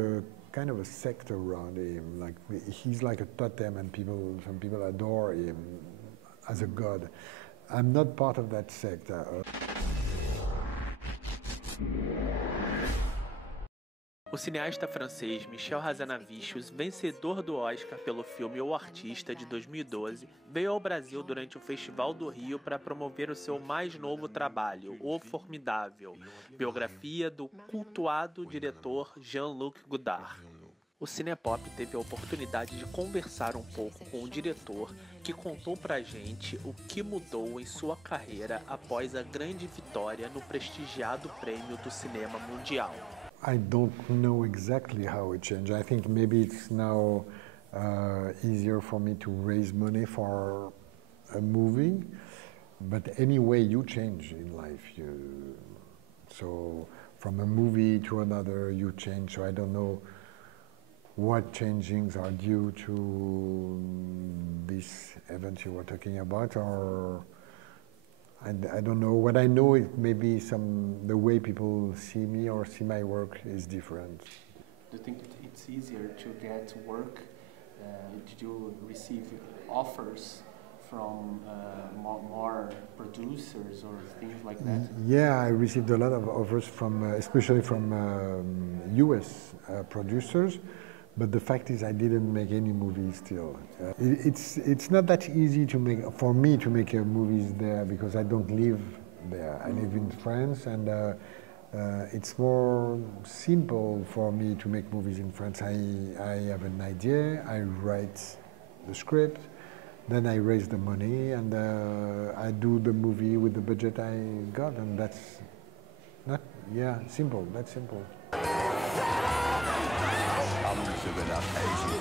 Kind of a sect around him, like he's like a totem, and some people adore him as a god. I'm not part of that sect. O cineasta francês Michel Hazanavicius, vencedor do Oscar pelo filme O Artista de 2012, veio ao Brasil durante o Festival do Rio para promover o seu mais novo trabalho, O Formidável, biografia do cultuado diretor Jean-Luc Godard. O Cinepop teve a oportunidade de conversar um pouco com o diretor, que contou pra gente o que mudou em sua carreira após a grande vitória no prestigiado prêmio do cinema mundial. I don't know exactly how it changed. I think maybe it's now easier for me to raise money for a movie, but anyway, you change in life. So from a movie to another, you change. So I don't know what changings are due to this event you were talking about, or I don't know. What I know is maybe the way people see me or see my work is different. Do you think it's easier to get work? Did you receive offers from more producers or things like that? Yeah, I received a lot of offers from, especially from US producers. But the fact is, I didn't make any movies still. It's not that easy for me to make movies there, because I don't live there. I live in France, and it's more simple for me to make movies in France. I have an idea, I write the script, then I raise the money, and I do the movie with the budget I got, and that's not, simple. That's simple. Pardon, monsieur Godard, allez-y.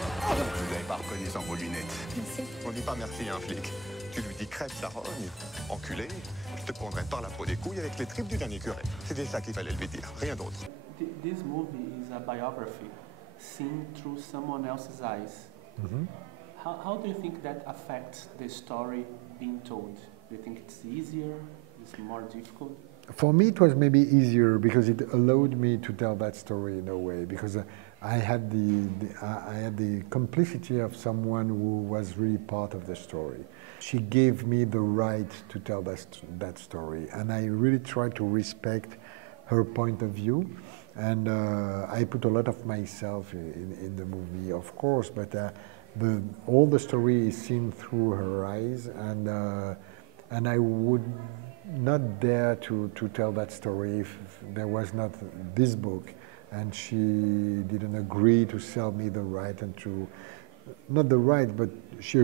Vous n'avez pas reconnu sans vos lunettes. Merci. On dit pas merci à un flic. Tu lui dis crève sa rogne, enculé, je te prendrai par la peau des couilles avec les tripes du dernier curé. C'était ça qu'il fallait lui dire, rien d'autre. This movie is a biography seen through someone else's eyes. Mm-hmm. How do you think that affects the story being told? Do you think it's easier? It's more difficult? For me, it was maybe easier because it allowed me to tell that story in a way, because I had the complicity of someone who was really part of the story. She gave me the right to tell that story, and I really tried to respect her point of view, and I put a lot of myself in the movie, of course, but all the story is seen through her eyes, and I would not dare to tell that story if there was not this book, and she didn't agree to sell me the right, and not the right, but she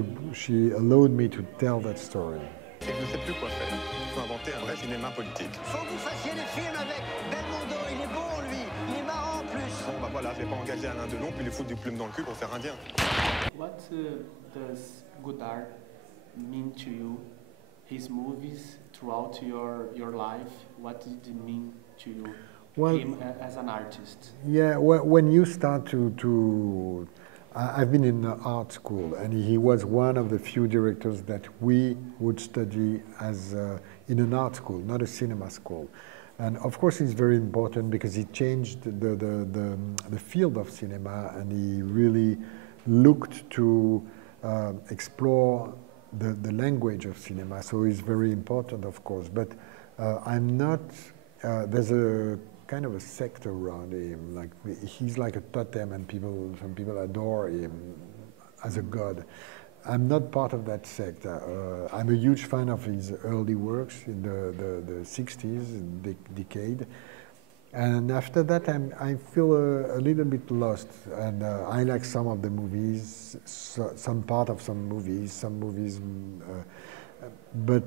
allowed me to tell that story. Je ne sais plus quoi faire. Il faut inventer un vrai cinéma politique. Faut que vous fassiez des films avec Belmondo, il est bon lui, il est marrant en plus. Bon bah voilà, je vais pas engager Alain Delon puis lui foutre du plume dans le cul pour faire indien. What does Godard mean to you? His movies throughout your life, what did it mean to you, him as an artist? Yeah, when you start I've been in art school, and he was one of the few directors that we would study as in an art school, not a cinema school. And of course it's very important because he changed the field of cinema, and he really looked to explore the language of cinema, so it's very important, of course. But I'm not, there's a kind of a sect around him, like he's like a totem, and some people adore him as a god. I'm not part of that sect. I'm a huge fan of his early works in the 60s decade. And after that, I feel a little bit lost, and I like some of the movies, some part of some movies, but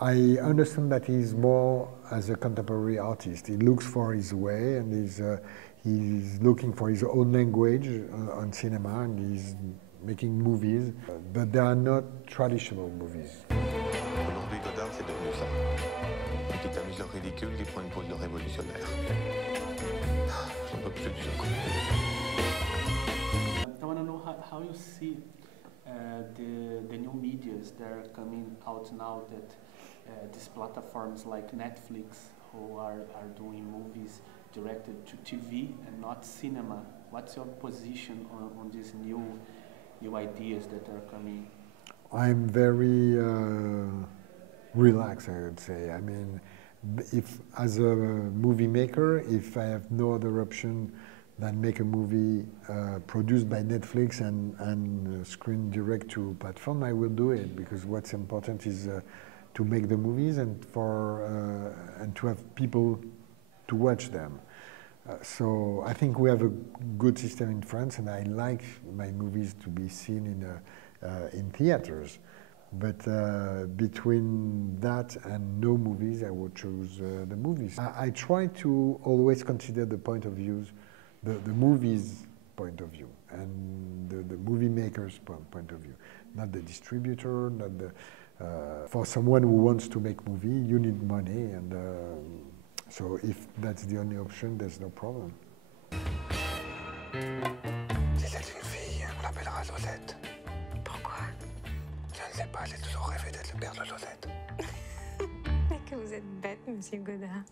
I understand that he's more as a contemporary artist. He looks for his way, and he's looking for his own language on cinema, and he's making movies, but they are not traditional movies. Aujourd'hui, Godard, c'est devenu ça. Une petite amuseur ridicule qui prend une pose de révolutionnaire. J'en peux plus de ce con. I want to know how you see the new medias that are coming out now, that these platforms like Netflix, who are doing movies directed to TV and not cinema. What's your position on these new ideas that are coming? I'm very relaxed, I would say. I mean, if as a movie maker, if I have no other option than make a movie produced by Netflix and screen direct to platform, I will do it, because what's important is to make the movies and to have people to watch them. So I think we have a good system in France, and I like my movies to be seen in theaters. But between that and no movies, I would choose the movies. I try to always consider the point of views, the movie's point of view, and the movie maker's point of view, not the distributor, not the. For someone who wants to make movie, you need money, and so if that's the only option, there's no problem. Si c'est une fille, on l'appellera Lolette. Pourquoi? Je ne sais pas, j'ai toujours rêvé d'être le père de Lolette. Mais que vous êtes bête, monsieur Godard.